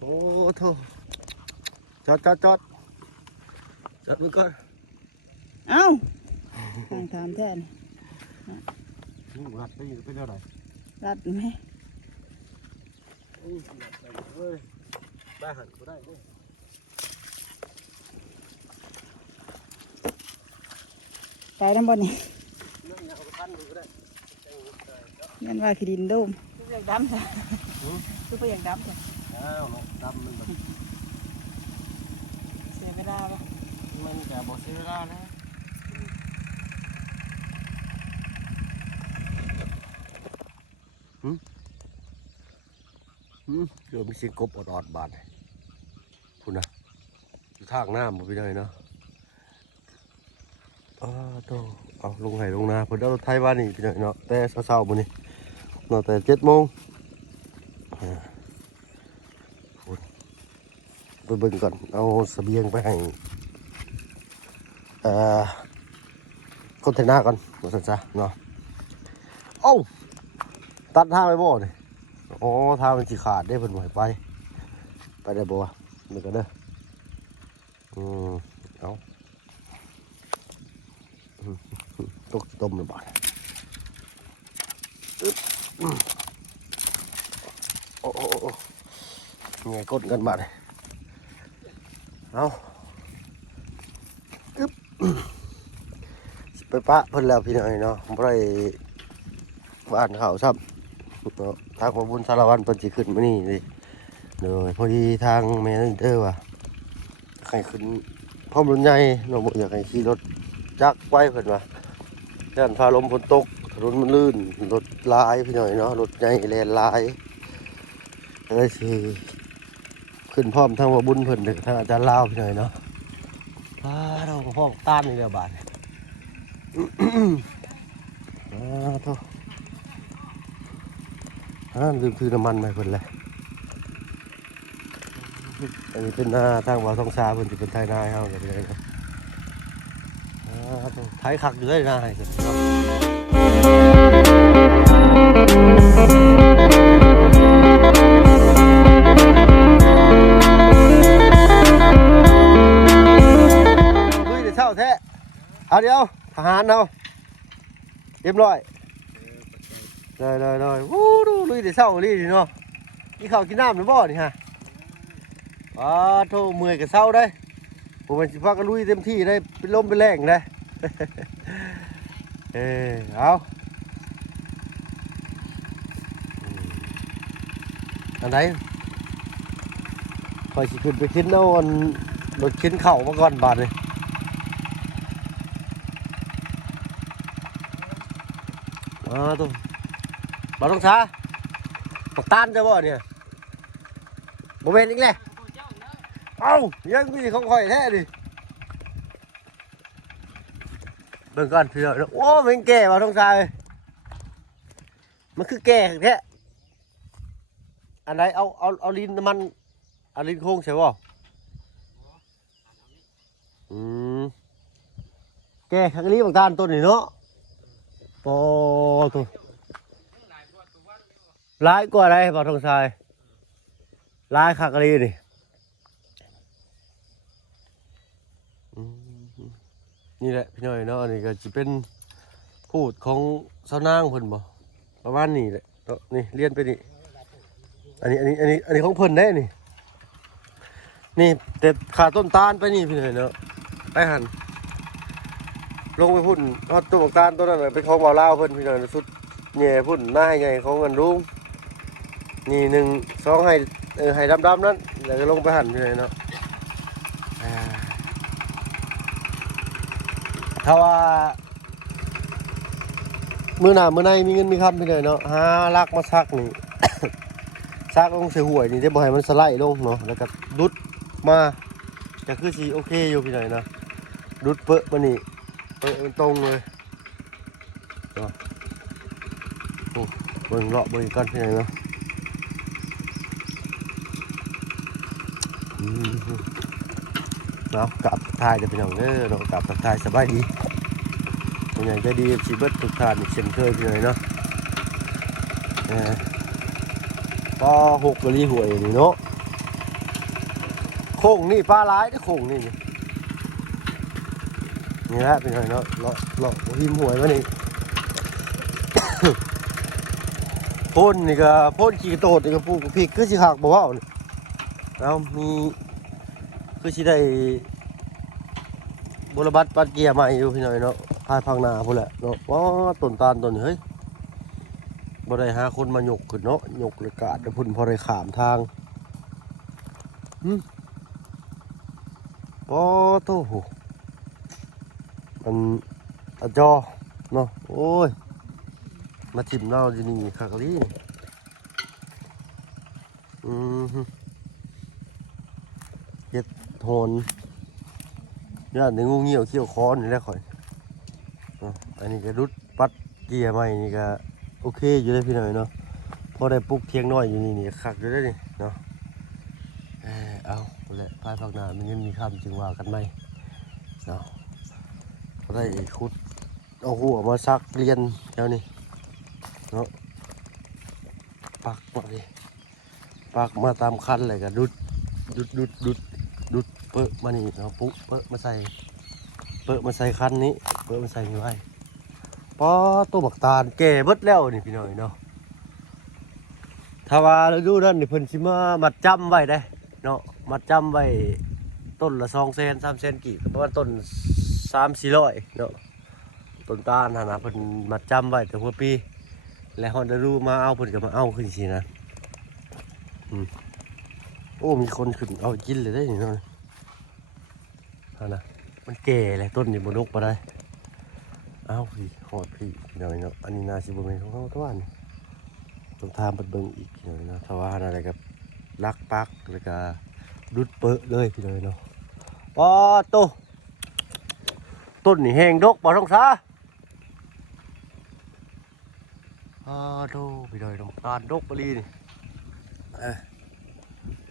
โอ้โธ่จอดมือก่อนเอ้าทางถามแทนรัดไปอยู่เป็นอะไรรัดไหมได้หันก็ได้เลยไปน้ำบนนี่นั่นว่าขีดินโดมทุกอย่างดำจ้ะทุกอย่างดำจ้ะดำมันแบบเสียเวลาปะมันแต่บอกเสียเวลานะเดี๋ยวมีเสียงกบอดบาดคุณนะอยู่ทางหน้าหมดไปเลยเนาะโตเอาลงไหลงนาเพิ่นเอารถไทยว่านี่ไปหน่อยเนาะแต่เช้าๆมื้อนี้เนาะแต่7 โมงไปเบิ่งก่อนเอาเสบียงไปให้คอนเทนเนอร์ก่อนว่าซั่นซะเนาะเอ้าตัดทางไปบ่นี่อ๋อทางมันสิขาดได้เพิ่นบ่ให้ไปได้บ่วะนี่ก็เด้อเอาตกต้มเลยบ้านโอ้ไงกดกันบ้านเลยเอาไปปะเพิ่นแล้วพี่น้อยเนาะบ่ได้บ้านเขาซ้ำทางบุญสารวัตรเพิ่นสิขึ้นมานี่เลยเลยพอดีทางแม่นเด้อว่ะใครขึ้นพร้อมรถใหญ่เนาะบ่อยากให้ขี่รถจักไว้เพิ่นว่าย่านฟ้าลมฝนตกถนนมันลื่นรถลายพี่น้อยเนาะรถใหญ่แล่นลายเลยสิขึ้นพร้อมทางว่าบุญเพิ่นเด้อทางอาจารย์ลาวพี่น้อยเนาะเราก็พ้องต้านนี่แหละบาดโธ่ลืมถือน้ำมันไปเพิ่นเลยอันนี้เป็นทางว่าท้องซาเพิ่นสิเป็นไทยนายเฮาก็ได้เนาะไทยคักอยู่ได้นายเพิ่นเนาะลุยแต่เช้าแท้เอาเดี๋ยวทหารเอาเรียบร้อยเลยวู้ดูลุยแต่เช้าลีนี่เนาะกินข้าวกินน้ำหรือบ่นี่ฮะโธ่เมื่อยกับเช้าได้ผมมันสิพากันลุยเต็มที่ได้เป็นลมเป็นแรงได้เอาอันไหนคอยสิขึ้นไปคิดเอารถคิดเข่ามาก่อนบาทเลยตัวบาทต้องช้าปักตานจะบ่เนี่ยโมเมนต์อีกแล้วเอ้ายังมีของข่อยแท้ดิเบิ่งก่อนพี่น้อยโอ้เป็นแก่บาทต้องช้าเลยมันคือแก่แท้อันไหนเอาลิ้นน้ำมันเอาลิ้นโค้งใช่ป่ะแก่ขักลิ้นบางตาลต้นนี่เนาะโอ้ตัวร้ายกว่าอะไรบ่าวทองทรายร้ายขักลิ้นนี่นี่แหละพี่น้อยเนาะนี่ก็จะเป็นพูดของสาวนางเพิ่นบ่ประมาณนี้แหละนี่เรียนไปนี่อันนี้ของเพิ่นได้นี่แต่ขาต้นตาลไปนี่พี่หน่อยเนาะไปหันลงไปพุ่นทอดต้นตาลต้นนั้นเป็นของเบาเล่าเพิ่นพี่หน่อยสุดแง่พุ่นหน้าให้ใหญ่ของเงินรุ่งนี่1 2ให้ดำๆนั้นแล้วก็ลงไปหันพี่หน่อยเนาะถ้าว่ามื้อหน้ามื้อในมีเงินมีคำพี่หน่อยเนาะหาลักมาซักนี่ซักลงเสียห่วยนี่ได้บ่ให้มันสไลด์ลงเนาะแล้วก็ดุดมาจะคือสีโอเคอยู่พี่หน่อยนะดุดเปอะมานี่เปอะมันตรงเลยเบิ่งเลาะเบิ่งกันพี่หน่อยเนาะกลับทายเดี๋ยวพี่น้องเรากลับทายสบายดีตัวใหญ่จะดีชีวิตทุกท่านเช่นเคยพี่หน่อยเนาะก็6 กะลีหวยนี่เนาะ โค้งนี่ปลาร้ายนะโค้งนี่นี่แหละเป็นไงเนาะเลาะหิมหวยมานี่ พ่นนี่ก็พ่นขี้กระโตดนี่ก็ปลูกพริกคือสิหักบ่เว้านี่แล้วมีคือสิได้บุรบัตปัดเกียร์ใหม่อยู่พี่น้อยเนาะพายพังนาพุ่นแหละเนาะว้าต้นตาลต้นนี้เฮ้ยบ่ได้หาคนมาหยกขึ้นเนาะหยกเลยกาดเดี๋ยวพุ่นพอได้ขามทางโตโหมันอาจอเนาะโอ้ยมาจิ้มเราที่นี่คักลี่เฮ็ดโทนย่านในงูเงี้ยวเขี้ยวคอนนี่แหละข่อยอันนี้ก็รุดปัดเกียร์ใหม่นี่ก็โอเคอยู่ได้พี่หน่อยเนาะพอได้ปลุกเทียงน้อยอยู่นี่คักอยู่ได้นี่เนาะเอาแหละพายพักหนามันยังมีคำจึงว่ากันไหมเนาะก็ได้ขุดเอาหัวมาซักเรียนแถวนี้เนาะปักมาดิปักมาตามคันเลยก็ดุดเปิดมานี่เนาะปุ๊เปิดมาใส่คันนี้เปิดมาใส่ไว้ปอตัวบักตาลแก่เบิดแล้วนี่พี่น้อยเนาะถ้าว่าเราดูนั่นนี่เพิ่นสิมามัดจำไว้ได้เนาะมัดจำไว้ต้นละ2 เซน3 เซนกี่ประมาณต้น3-400เนาะต้นตาลนะเพิ่นมัดจำไว้แต่หัวปีแล้วฮอนได้รู้มาเอาเพิ่นก็มาเอาขึ้นสินะโอ้มีคนขึ้นเอากินเลยได้นี่เนาะนะมันแก่เลยต้นนี่บ่ดกบ่ได้เอาพี่หอดพี่หน่อยเนาะอันนี้นาสิบ่แม่นของเฮาตัวนี้ต้องทามเบิ่งอีกหน่อยเนาะถ้าว่าอะไรกับลักปักแล้วก็ดุดเปอะเลยพี่น้อยเนาะปอต้นนี่แห้งดกบ่ต้องซาพี่น้อยน้ำตาลดกบ่ลีนี่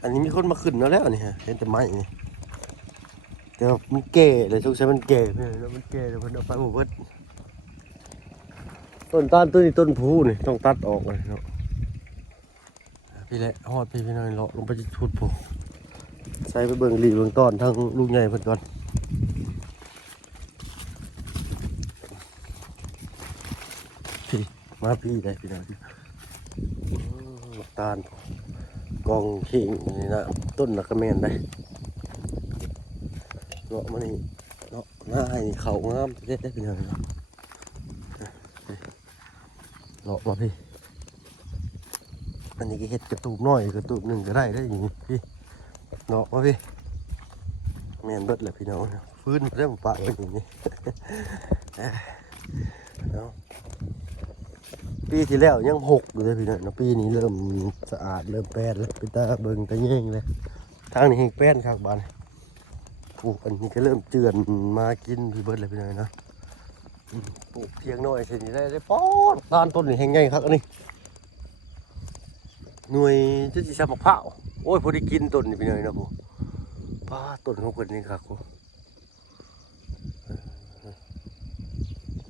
อันนี้มีคนมาขึ้นแล้วนี่ฮะเห็นแต่ไม้นี่แต่มันแก่เลยสงสัยมันแก่พี่น้อยเนาะมันแก่เดี๋ยวเพิ่นเอาไปหมดเบิดต้นตาลต้นนี้ต้นผูนี่ต้องตัดออกเลยเนาะพี่แหละฮอดพี่น้อยเลาะลงไปชุดผูใส่ไปเบิ่งหลีเบิ่งต้อนทั้งลูกใหญ่เพิ่นก่อนพี่มาพี่ได้พี่น้อยตาลกองขิงนี่นะต้นนักกระแมนได้เลาะมานี่เลาะหน้าให้เขางามเด็ดได้พี่น้อยเลาะมาพี่อันนี้ก็เห็ดกระตูบน้อยกระตูบหนึ่งก็ได้ได้อย่างนี้พี่เนาะมาพี่แมนเบิดเลยพี่น้องฟื้นเริ่มปะไว้อย่างนี้เนาะปีที่แล้วยัง6อยู่เลยพี่น้องปีนี้เริ่มสะอาดเริ่มแป้นแล้วเป็นตาเบิ่งตาแย่งเลยทางนี้แห้งแป้นครับบ้านปลูกอันนี้ก็เริ่มเจือนมากินพี่เบิดเลยพี่น้องนะปลูกเพียงน้อยเช่นนี้ได้ป๊อดตาลต้นนี่แห้งใหญ่ครับอันนี้หน่วยจะสิชามะพร้าวโอ้ยพอได้กินต้นนี่พี่น้อยนะผมป้าต้นของคนนี้ครับ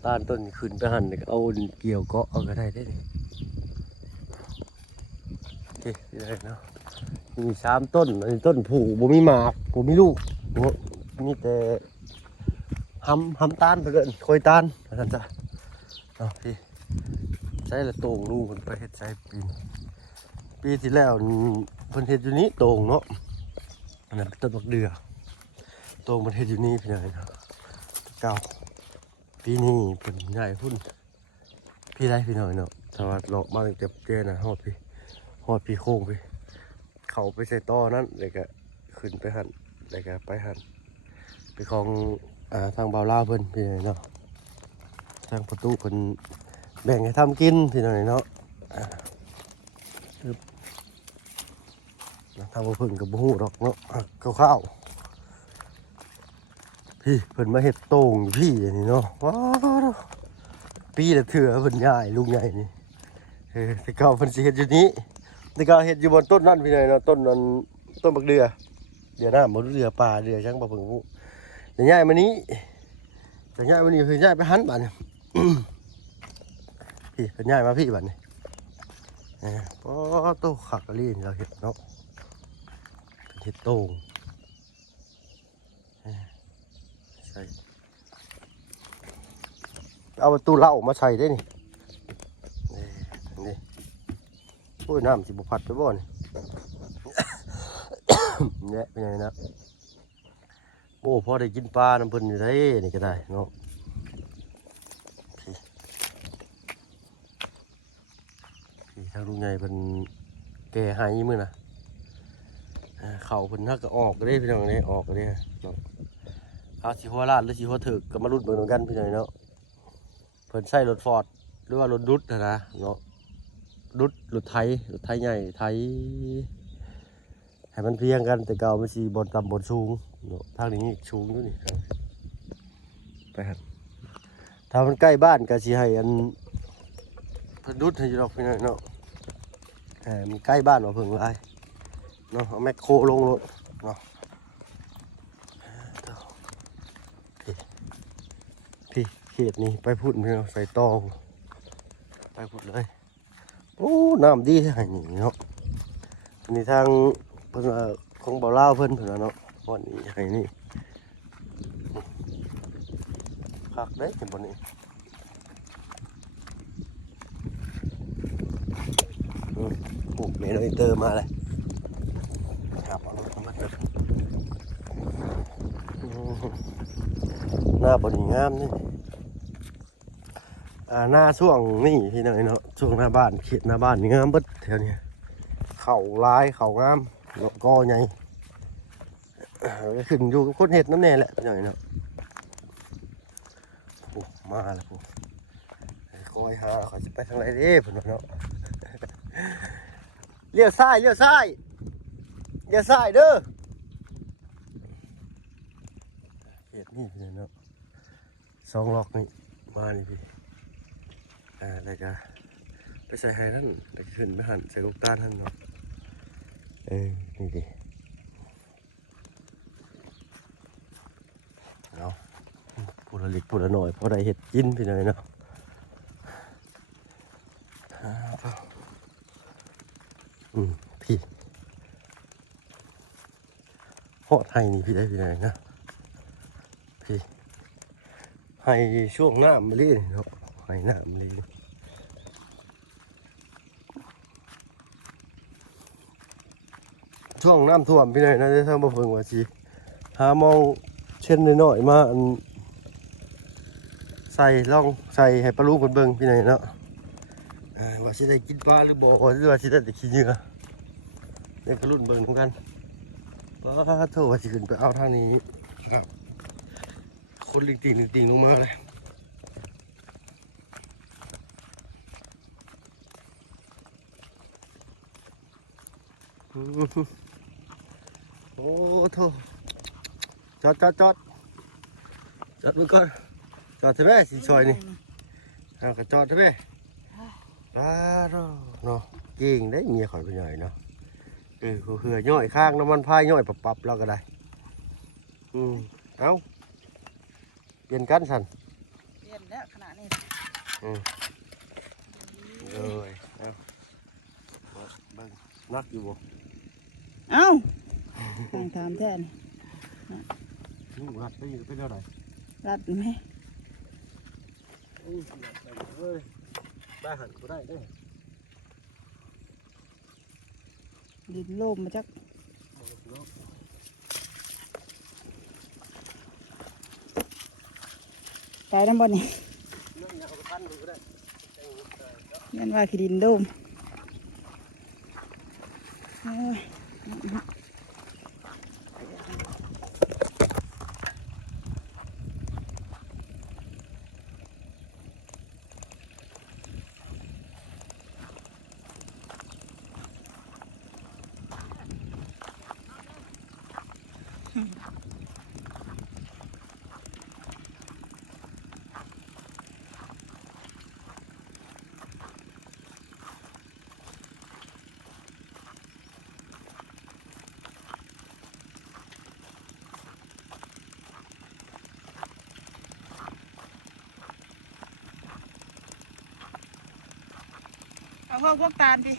ตาลต้นขึ้นไปหันเลยเอาเกี่ยวเกาะเอาก็ได้เลยโอเคได้เนาะมี3 ต้นอันนี้ต้นผูบ่มีหมากบ่มีลูกมีแต่หำตาลไปเลยคอยตาลท่านจ้ะเอาพี่ใช้ละโต่งลูกคนไปเฮ็ดใช้ปีที่แล้วเพิ่นเฮ็ดอยู่นี้โต่งเนาะอันนั้นต้นบักเดือโต่งเพิ่นเฮ็ดอยู่นี่พี่น้อยเนาะเก่าปีนี้เป็นใหญ่พุ่นพี่ได้พี่น้อยเนาะถ้าว่าเลาะมาตั้งแต่เจนะฮอดพี่โค้งพี่เขาไปใส่ต่อนั้นเลยก็ขึ้นไปหันเลยก็ไปหันไปของทางเบาล่าเพิ่นพี่น้อยเนาะทางประตูเพิ่นแบ่งให้ทำกินพี่น้อยเนาะทางบ่เพิ่นกับบ่ฮู้ดอกเนาะข้าวพี่เพิ่นมาเฮ็ดโต่งอยู่พี่นี่เนาะว้าวปีละเถื่อเพิ่นใหญ่ลูกใหญ่นี่แต่เก่าเพิ่นสิเฮ็ดอยู่นี้แต่เก่าเฮ็ดอยู่บนต้นนั่นพี่น้อยเนาะต้นนั้นต้นบักเดือน้ำบ่เดือป่าเดือจังบ่เพิ่งฮู้แต่ใหญ่มานี้คือใหญ่ไปหันบัดนี่พี่เพิ่นใหญ่มาพี่บัดนี่โอ้โตขักลีนเราเฮ็ดเนาะเฮ็ดโต่ง เอาประตูเหล้ามาใส่ได้นี่นี่โอ้ยน้ำสิบุพัดไปบ่อนเนี่ยเป็นไงนะโอ้พอได้กินปลาน้ำเพิ่นอยู่ได้นี่ก็ได้เนาะพี่ทางลุงใหญ่เป็นแก่หายมื้อนะเข่าเพิ่นฮักก็ออกก็ได้พี่น้องนี่ออกก็ได้เนาะเอาสิหัวลาดหรือสิหัวถึกก็มาลุ้นเบิ่งนำกันพี่น้องเนาะเพิ่นใช้รถฟอร์ดหรือว่ารถดุดนะเนาะดุดรถไถใหญ่ไถให้มันเพียงกันแต่เก่ามันสิบนต่ำบนสูงเนาะทางนี้สูงอยู่นี่ไปครับถ้ามันใกล้บ้านก็สิให้อันเพิ่นดุดให้อยู่ดอกพี่น้องเนาะมันใกล้บ้านว่าเพิ่งหลายเนาะเอาแมคโครลงรถเนาะพี่เขตนี่ไปพูดพี่น้องใส่ตองไปพูดเลยโอ้น้ำดีใช่นี่เนาะนี่ทางเพิ่นของเบาเล่าเพิ่นเนาะวันนี้ให้นี่คักได้จังบ่นี้โอ้เมโนอิเตอร์มาเลยครับหน้าบดีงามนี่หน้าช่วงนี่พี่น้อยเนาะช่วงหน้าบ้านเขตหน้าบ้านนี่งามเบิดแถวนี้เข่าลายเข่างามเนาะก็ใหญ่ขึ้นอยู่กับคนเห็ดน้ำแน่แหละพี่น้อยเนาะโอ้มาแล้วพวกคอยหาเขาจะไปทางไหนเด้พี่น้อยเนาะเลี้ยวซ้ายเด้อเขตนี่พี่น้อยเนาะสองล็อกนี่มานี่พี่อะไรกันไปใส่ไฮนั่นแล้วขึ้นไปหันใส่ลูกตาลนั่นเนาะนี่ดิเอาพูดละเล็กพูดละหน่อยพอได้เห็ดกินพี่หน่อยเนาะพี่หอดไห้นี่พี่ได้พี่หน่อยนะพี่ไห้ช่วงหน้ามันเลยเนาะไห้หน้ามันเลยช่วงน้ำท่วมพี่หน่อยนะจะทำมาเพิ่งว่าสิหามองเช่นน้อยๆมาใส่ล่องใส่ให้ปลาลูกคนเบิ่งพี่หน่อยเนาะว่าสิได้กินปลาหรือบ่หรือว่าสิได้แต่ขี้เหงื่อเด็กกระลุ่นเบิ่งเหมือนกันปลาโถว่าสิขึ้นไปเอาทางนี้ครับคนลิงติ่งลงมาเลยโอ้โถจอดมือก่อนจอดใช่ไหมสิซอยนี่ก็จอดใช่ไหมปลาเนาะเก่งได้เมียข่อยไปหน่อยเนาะเหือย่อยข้างน้ำมันพายย่อยปับแล้วก็ได้เอาเปลี่ยนกันสันเปลี่ยนแล้วขนาดนี้เลยเอาเบิ่งนักอยู่บ่เอ้าตั้งถามแท้นี่รัดไปอยู่เป็นเท่าไหร่รัดไหมได้หันก็ได้เด้ดินโลมมาจักตายน้ำบ่นี่นั่นว่าขี้ดินโลมเอาพวกตาลดิ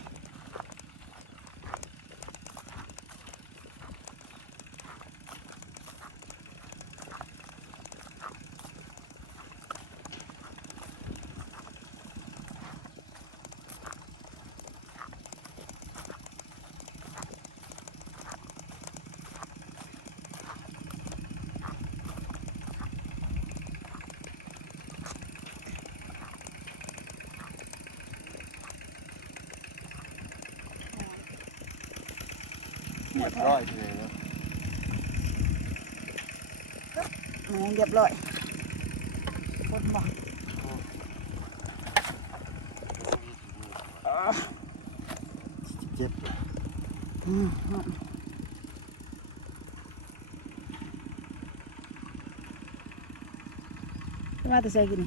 รียบร้อยเลยเนาะ เรียบร้อยคนบ่เจ็บ มาแต่ใส่กิน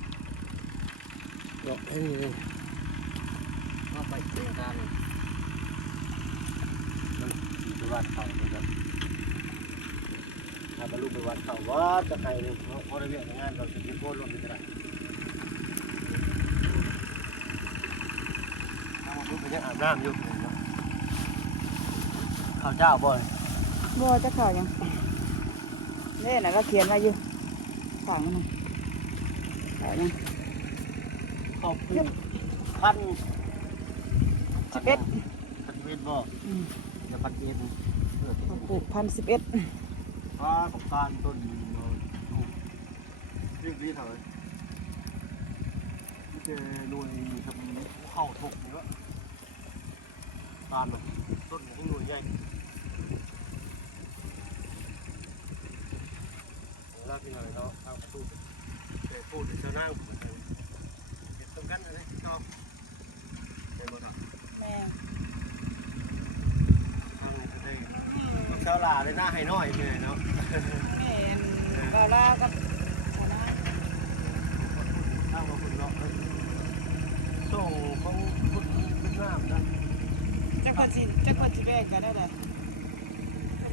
ดอกให้มาไปเจอกันมันไปวัดเขาเลยครับถ้าบรรลุไปวัดเขาว่าจะใครเลยเพราะระเบียบงานเราจะมีโคตรลงไปได้ถ้ามันไปยังอาบน้ำอยู่ข้าวเจ้าบ่อย บ่จะข่าวยังนี่น่ะก็เขียนไว้อยู่ฝั่งมันข่าวยัง ขอบคุณพัน 11 พันเวทบ่จะพันเอ็น ปลูก1,011 ฟ้าของการต้นเรียบรีเถอะไม่เจอรวยทำเข้าถกเยอะตามต้นให้รวยใหญ่แล้วพี่หน่อยเนาะทางประตูเตะพูดเจ้านั่งเห็นตรงกันเลยชอบเต็มหมดอ่ะ แม่ ทางนี้จะได้เช้าลาได้หน้าให้น้อยเลยเนาะ แม่บาลากับชนะ ทางมาคุณเนาะส่งของคุณเป็นน้ำนะ จักคนสิแบกกันได้เลย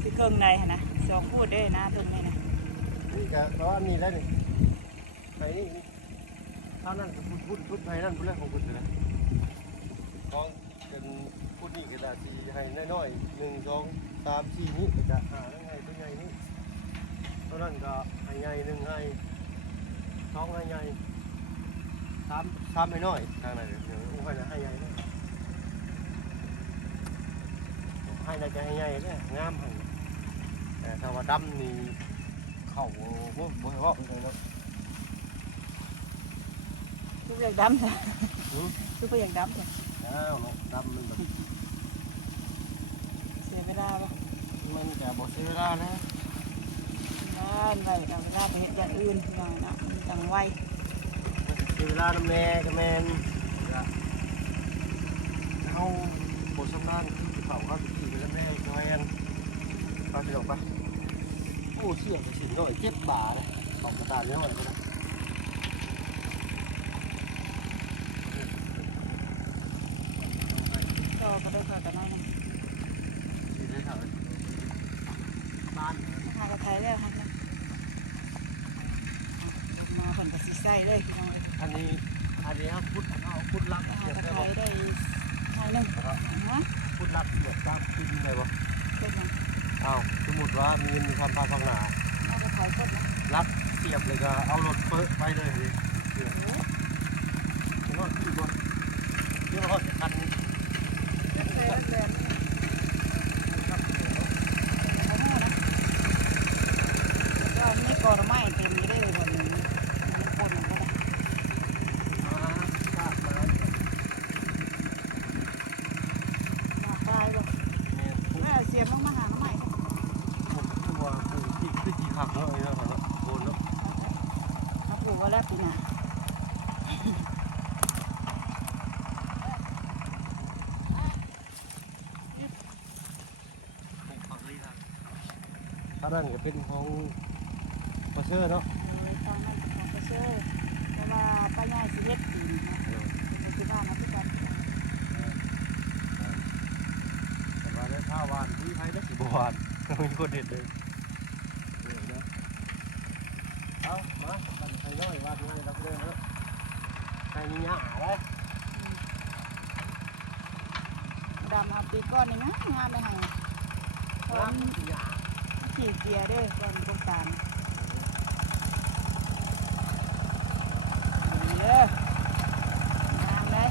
สิเครื่องในหั่นนะ2พูดได้นะตรงนี้นะ นี่ก็เพราะว่ามีแล้วนี่ไปนี่เท่านั้นพูดไปนั่นพูดเรื่องของคุณเลยต้องเป็นพูดนี่กระดาษสีให้น้อยๆ1 2 3 4นี้ก็จะหาแล้วไงตัวใหญ่นี่เท่านั้นก็ให้ใหญ่1ให้2ให้ใหญ่3ให้น้อยทางไหนเดี๋ยวอุ้งให้นะให้ใหญ่นะให้น่าจะให้ใหญ่เนี่ยงามให้แต่ถ้าว่าดำนี่เขาบ่ให้ว่าเลยเนาะ ทุกอย่างดำจ้ะทุกอย่างดำจ้ะ แล้วเนาะดำมันแบบ เสียเวลาปะ มันจะบ่เสียเวลานะ บ้านไปเอาเวลาไปเห็นอย่างอื่นหน่อยนะมันจังไว เสียเวลาน้ำแม่กับแม่นเขาบ่ชำนาญคือเขาขี่ไปแล้วแม่ก็แอนเขาสิออกไปโอ้เสี่ยงไปสิหน่อยเจ็บบาเลยออกกระดานน้อยก็ได้ ก็ได้ค่ะกันน้อยนะ ดีเลยครับบ้าน หากระไทยแล้วครับนะมาผลกระสีใส่เลยพี่น้อง อันนี้ครับพุดลัก หา เกี่ยว กระ ได้ ไท บ่ ยได้ไทยหนึ่งฮะ พุดลักเกี่ยวกับกินได้บ่ เป็นยัง อ้าวสมมุติว่ามีเงินมีความภาคความหนา เอากระไทยกดนะ รับเสียบเลยก็เอารถเปิดไปเลยดิเดี๋ยวรถที่บนเดี๋ยวรถจะคันนี้ กระไทยแรงเอาหม้อนะก็นี่กอไม้เต็มไม่ได้เลยหมดเลยคนมันก็ได้ ทราบมา มาตายบ่ เนี่ยผม แม่เสียมมาหาน้ำใหม่ ตัวที่คือจีขับเนาะไอ้เนาะเนาะโคนเนาะ มาปลูกไว้แล้วปีหน้า ถ้านั่นก็เป็นของปอเช่เนาะ ตอนนั้นของกระเชื่อเพราะว่าป้าใหญ่สิเฮ็ดปีนะปัจจุบันนะพี่กัน แต่ว่าได้ข้าวหวานที่ไทยได้กี่บวานมีคนเด็ดเลยเอามาใครน้อยวาดง่ายรับเรื่องเนาะใครมีหญ้าเลย ดำเอาปีก้อนนี่นะงามเลยหังคน หญ้า ขี่เกียร์ด้วยคนโครงการดีเด้องามเลย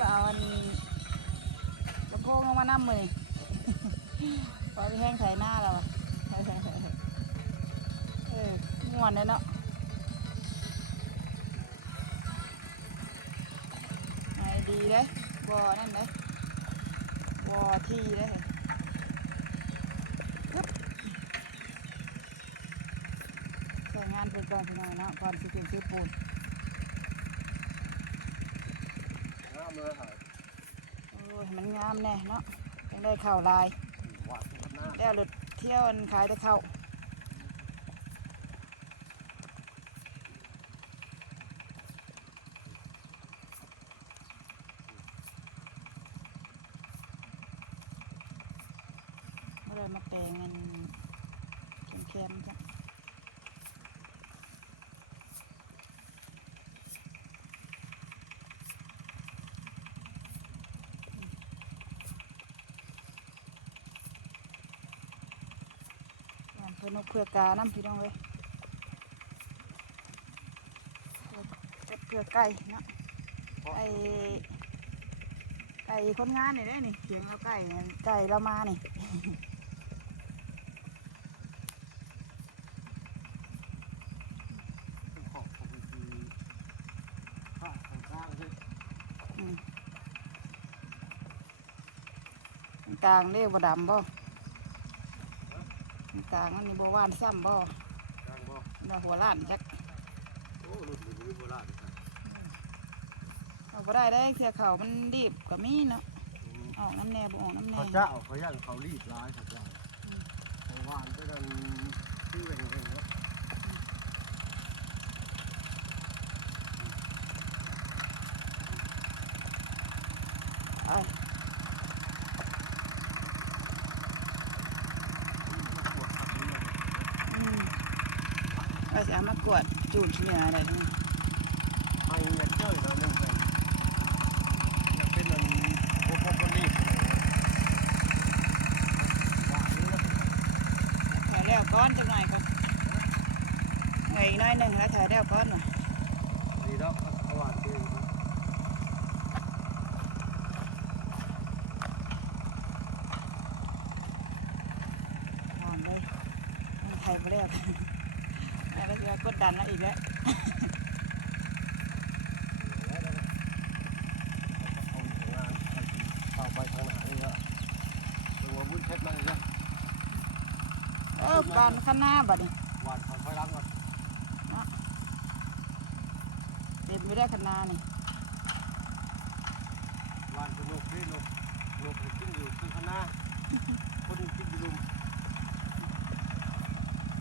เราอันลำโพงลงมานั่มเลยพอไปแห้งไถหน้าเราม่วนเลยเนาะ เด้บ่นั่นเด้บ่ที่เด้ปึ๊บใช้งานไปก่อนพี่น้องเนาะก่อนสิขึ้นซื้อปูน น้ำเลยค่ะ โอ้ยมันงามแน่เนาะยังได้ข้าวลาย หวานขนาด แล้วรถเที่ยวอันขายแต่ข้าวเมื่อไรมาแปลงเงินเค็มๆจ้ะเพื่อนกเพื่อกาน้ำพี่น้องเลยเพื่อไก่เนาะไก่คนงานนี่ได้นี่เสียงเราไก่เรามานี่ ของคือข้าวของกลางเลย กลางเรียกว่าดำบ่กลางมันนี่บ่ว่านซ้ำบ่ กลางบ่ มาหัวล้านจัก โอ้รถมือโบราณครับ เอาบ่ได้ได้เสียเขามันดีบก็มีเนาะออกน้ำแน่บ่ออกน้ำแน่ เขาเจ้าเขาย่างเขารีดร้ายเขาเจ้าของหวานไปดันที่แหว่งๆแล้ว เอา ปวดขับนี้เลย เอาสิเอามากวดจูดเหนืออะไรนี่ ไอ้เนี่ยเจ้ยเราหนึ่งไปอยากเป็นอันพวกคนรีบหวานนี่แล้ว ถ่ายแล้วก้อนจังหน่อยครับไงอีกน้อยหนึ่งแล้วถ่ายแล้วก้อนหน่อย ดีแล้วเขาหวานจริง อ่อนเลยมันถ่ายไปแล้วแล้วจะกดดันแล้วอีกแล้ว เข้าไปทางไหนเนี่ยตัววุ้นเช็ดมาเลยนะ บานข้างหน้าบัดนี้ หวานเขาค่อยล้างก่อน เนาะเต็มไม่ได้ข้างหน้านี่ หวานสนุกดีลูกลูกกินอยู่ข้างหน้าคนกินอยู่ลุม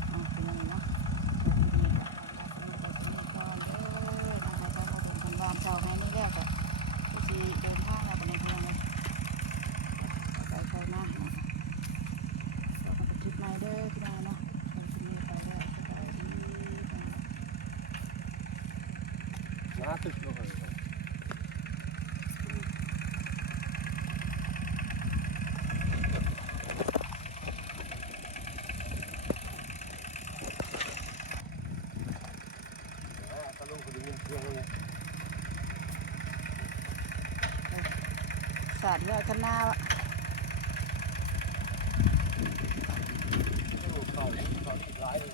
เอาเป็นยังไงเนาะวานเจ้าแม่นี่แรกอะที่เดินทางแล้วเป็นยังไงไปไกลมากเนาะเราก็ไปทริปไหนเด้อพี่น้องเนาะคนที่นี่ไปแล้วสบายดี น้าตึกลงไปตะลุงคนนี้เครื่องเลย สาดเรือข้างหน้าวะ ลูกเขาอีกหลายเลย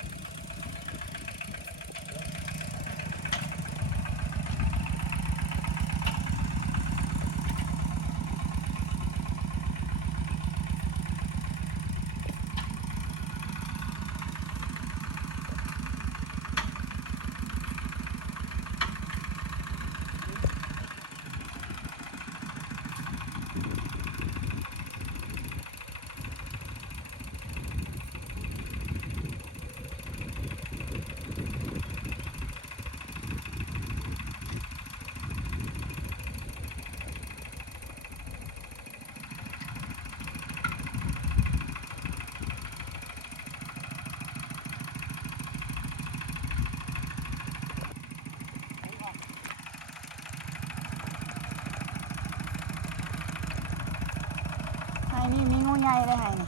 ให้นี่มีงูใหญ่เลยให้นี่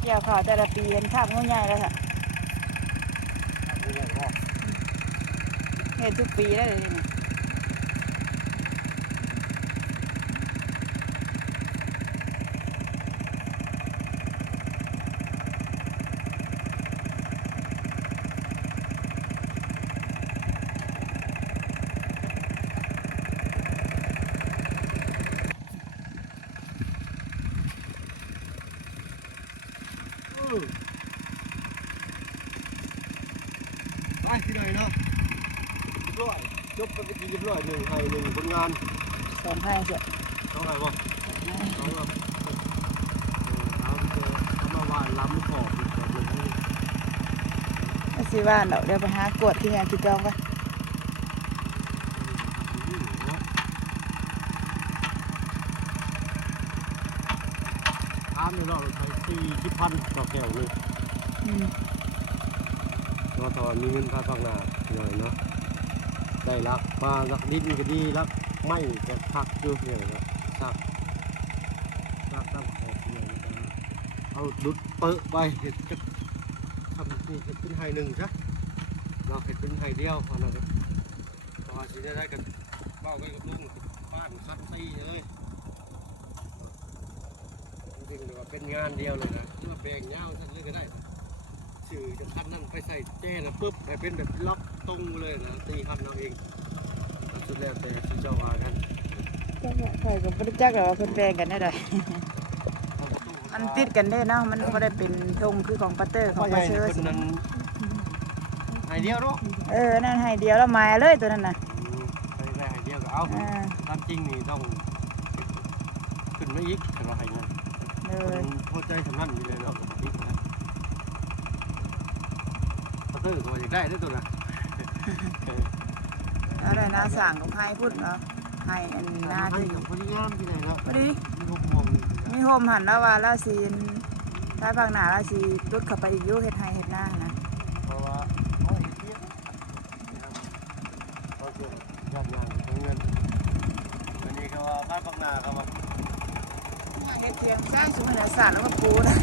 เกี่ยวข่าวแต่ละปีเห็นภาพงูใหญ่แล้วค่ะ นี่ไงพ่อ เห็นทุกปีได้เลยนี่ ไปที่ไหนเนาะเรียบร้อยจบไปเมื่อกี้เรียบร้อยหนึ่งไห้หนึ่งผลงาน สองให้เจ้ะ ต้องไห้บ่ต้องบ่เอาไปเจอเอามาหวานล้ำขอบอีกแบบนึงนี่ ไม่สิว่าเดี๋ยวไปหากวดที่งานที่จองกัน ถามอยู่เนาะใช้40,000ต่อแก้วนึง เราตอนมีเงินพาฟังหน้าหน่อยเนาะได้รักปลารักดินก็ดีรักไม่แต่พักอยู่เนี่ยนะซักตั้งขอบเนี่ยนะเอาดุดเปิดไปเห็ดจะทำนี่เห็ดเป็นไห่หนึ่งซะเราเห็ดเป็นไห่เดียวอันนั้นพอสิได้กันเป้าไปกับลุงบ้านคัดตีเลยจริงๆว่าเป็นงานเดียวเลยนะเพื่อแบ่งเงาท่านเลยก็ได้สื่อจะคันนั่นไปใส่แจ้แล้วปุ๊บให้เป็นแบบล็อกตรงเลยนะตีคันเราเองสุดแล้วแต่ที่เจ้าว่ากัน ใครก็ไม่รู้จักหรอกเพิ่นแบ่งกันได้เลยมันติดกันได้เนาะมันก็ได้เป็นตรงคือของปัตเตอร์ของปัตเตอร์ คนนั้นไอเดียวเนาะ นั่นให้เดียวแล้วมาเลยตัวนั้นน่ะ ไปได้ไอเดียวก็เอาตามจริงนี่ต้องขึ้นมาอีกแต่ว่าไห้นั่น เลย พอใจสำนักอยู่เลยเนาะอีกนะปัตเตอร์ตัวอยากได้ด้วยตัวนะ อะไรนะสั่งของให้พูดเนาะให้อันหน้า ให้ ที่ กับคนงามที่ไหนเนาะ พอดี มีหกโมง มีโฮมหันแล้วว่าราศีถ้าบางหนาราศีรุดเข้าไปอีกยุเฮ็ดให้เฮ็ดหน้านะ เพราะว่าเขาเห็นเพี้ยนเขาเจอยอดงานเงินอันนี้เขาว่าบ้านบางนาเขาว่า เฮ็ดเทียงสร้างสุขนาศาสตร์แล้วก็ปูนะ